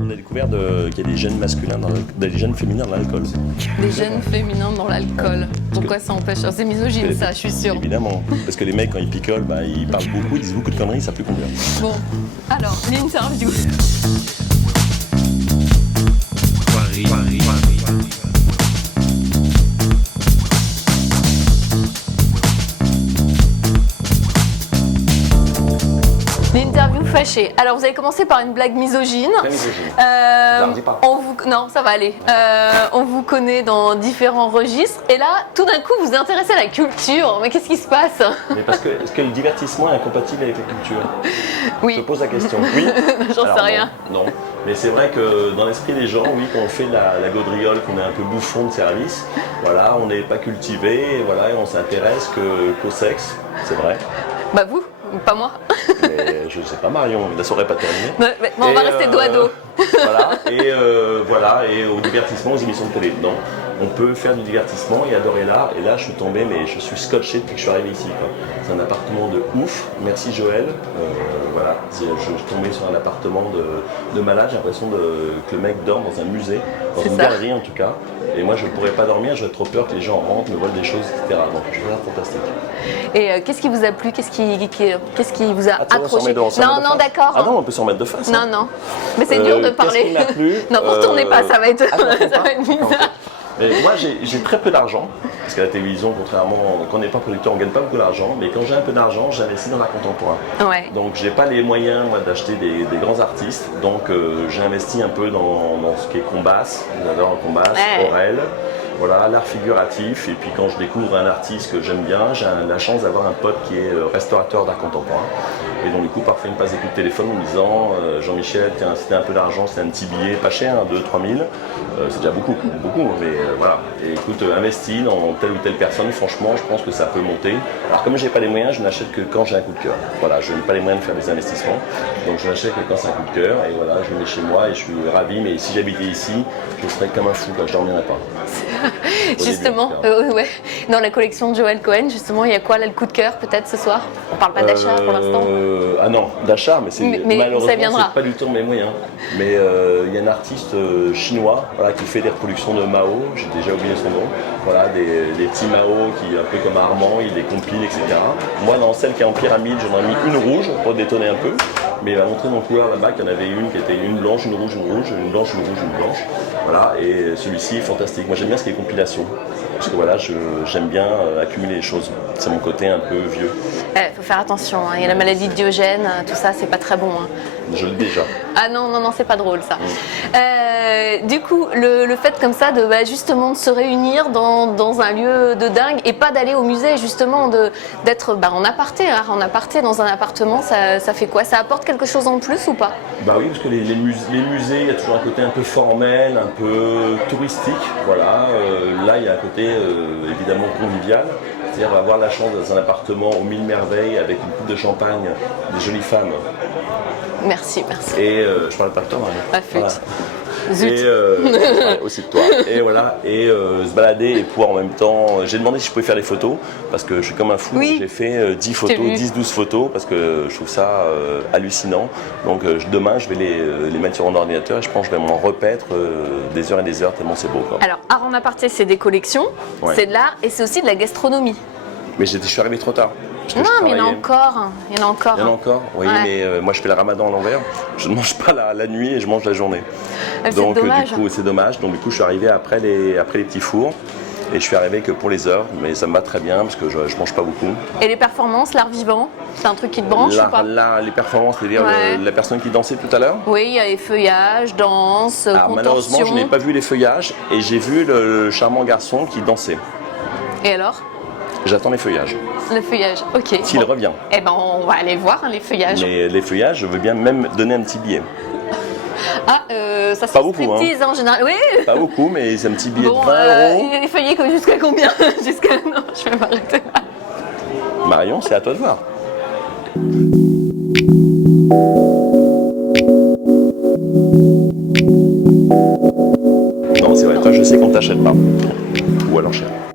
On a découvert qu'il y a des gènes masculins, des gènes féminins dans l'alcool. Des gènes féminins dans l'alcool. Pourquoi ça empêche? C'est misogyne ça, je suis sûre. Évidemment, parce que les mecs quand ils picolent, ils parlent beaucoup, ils disent beaucoup de conneries, ils savent plus conduire. Bon, alors, l'interview. L'interview fâchée. Alors, vous avez commencé par une blague misogyne. Très misogyne. Pas. Non, ça va aller. On vous connaît dans différents registres. Et là, tout d'un coup, vous vous intéressez à la culture. Mais qu'est-ce qui se passe? Mais parce que, est-ce que le divertissement est incompatible avec la culture? Oui. Je te pose la question. Oui. J'en sais rien. Non. Mais c'est vrai que dans l'esprit des gens, oui, quand on fait la gaudriole, qu'on est un peu bouffon de service, voilà, on n'est pas cultivé, voilà, et on s'intéresse qu'au sexe, c'est vrai. Bah vous, pas moi. Mais je ne sais pas Marion, la soirée n'est pas terminée. Mais on va rester dos à dos. Voilà, et au divertissement, aux émissions de télé. Non, on peut faire du divertissement et adorer l'art. Et là, je suis tombé, mais je suis scotché depuis que je suis arrivé ici. C'est un appartement de ouf. Merci Joël. Voilà, je suis tombé sur un appartement de malade. J'ai l'impression que le mec dort dans un musée, dans une galerie en tout cas. Et moi, je ne pourrais pas dormir. J'aurais trop peur que les gens rentrent, me volent des choses, etc. Donc, je trouve ça fantastique. Et qu'est-ce qui vous a plu? Qu'est-ce qui vous a accroché? Non, d'accord. Ah non, on peut s'en mettre de face. Non, non. Mais c'est dur de parler. Qu'est-ce qui m'a plu? Non, vous retournez pas, ça va être bizarre. Mais moi, j'ai très peu d'argent, parce qu'à la télévision, contrairement, quand on n'est pas producteur, on ne gagne pas beaucoup d'argent, mais quand j'ai un peu d'argent, j'investis dans l'art contemporain. Ouais. Donc, j'ai pas les moyens, moi, d'acheter des grands artistes, donc j'ai investi un peu dans ce qui est Combas, j'adore Combas, Aurel, voilà, l'art figuratif, et puis quand je découvre un artiste que j'aime bien, j'ai la chance d'avoir un pote qui est restaurateur d'art contemporain. Et donc du coup, parfois il me passe des coups de téléphone en me disant Jean-Michel, tiens, si t'as un peu d'argent, c'est un petit billet, pas cher, 2-3 000, c'est déjà beaucoup, mais voilà. Et écoute, investis dans telle ou telle personne, franchement, je pense que ça peut monter. Alors comme j'ai pas les moyens, je n'achète que quand j'ai un coup de cœur. Voilà, je n'ai pas les moyens de faire des investissements, donc je n'achète que quand c'est un coup de cœur, et voilà, je le mets chez moi et je suis ravi, mais si j'habitais ici, je serais comme un fou, je dormirais pas. Justement, ouais. Dans la collection de Joël Cohen, justement, il y a quoi là, le coup de cœur peut-être ce soir? On parle pas d'achat pour l'instant. Ah non, d'achat, mais malheureusement c'est pas du tout mes moyens. Mais il y a un artiste chinois qui fait des reproductions de Mao, j'ai déjà oublié son nom. Voilà, des petits Mao qui un peu comme Armand, il les compile, etc. Moi dans celle qui est en pyramide, j'en ai mis une rouge pour détonner un peu. Mais il m'a montré dans le couloir là-bas qu'il y en avait une qui était une blanche, une rouge, une rouge, une blanche, une rouge, une blanche. Voilà, et celui-ci est fantastique. Moi j'aime bien ce qui est compilation. Parce que voilà, j'aime bien accumuler les choses. C'est mon côté un peu vieux. Faut faire attention, hein. Il y a la maladie de Diogène, tout ça, c'est pas très bon. Hein. Je le dis déjà. Ah non, c'est pas drôle ça. Du coup, le fait comme ça de justement de se réunir dans un lieu de dingue et pas d'aller au musée, justement d'être en aparté, dans un appartement, ça fait quoi? Ça apporte quelque chose en plus ou pas? Bah oui, parce que les musées, il y a toujours un côté un peu formel, un peu touristique. Voilà, là il y a un côté évidemment convivial. C'est-à-dire avoir la chance dans un appartement aux 1000 merveilles avec une coupe de champagne, des jolies femmes. Merci. Et je parle pas de toi, Marie. Ah, flûte. Voilà. Zut. Et aussi de toi. Et voilà, et se balader et pouvoir en même temps. J'ai demandé si je pouvais faire des photos parce que je suis comme un fou. Oui. J'ai fait 10 photos, 10-12 photos parce que je trouve ça hallucinant. Donc demain, je vais les mettre sur mon ordinateur et je pense que je vais m'en repaître des heures et des heures tellement c'est beau. Quoi. Alors, art en aparté, c'est des collections, c'est de l'art et c'est aussi de la gastronomie. Mais je suis arrivé trop tard. Non, mais il y en a encore. Il y en a encore, oui, mais moi je fais le ramadan à l'envers. Je ne mange pas la nuit et je mange la journée. Donc dommage. du coup, c'est dommage. Donc du coup, je suis arrivé après les petits fours. Et je suis arrivé que pour les heures, mais ça me va très bien parce que je mange pas beaucoup. Et les performances, l'art vivant, c'est un truc qui te branche ou pas? Les performances, c'est-à-dire la personne qui dansait tout à l'heure? Oui, il y a les feuillages, danse, contorsion. Malheureusement, je n'ai pas vu les feuillages et j'ai vu le charmant garçon qui dansait. Et alors? J'attends les feuillages. Le feuillage, ok. S'il revient. Eh ben, on va aller voir les feuillages. Mais les feuillages, je veux bien même donner un petit billet. Ah, ça se pas beaucoup, striptease en général. Oui. Pas beaucoup, mais c'est un petit billet de 20 euros. Les feuillets jusqu'à combien? Non, je vais m'arrêter là. Marion, c'est à toi de voir. Non, c'est vrai, toi je sais qu'on t'achète pas. Ou alors cher.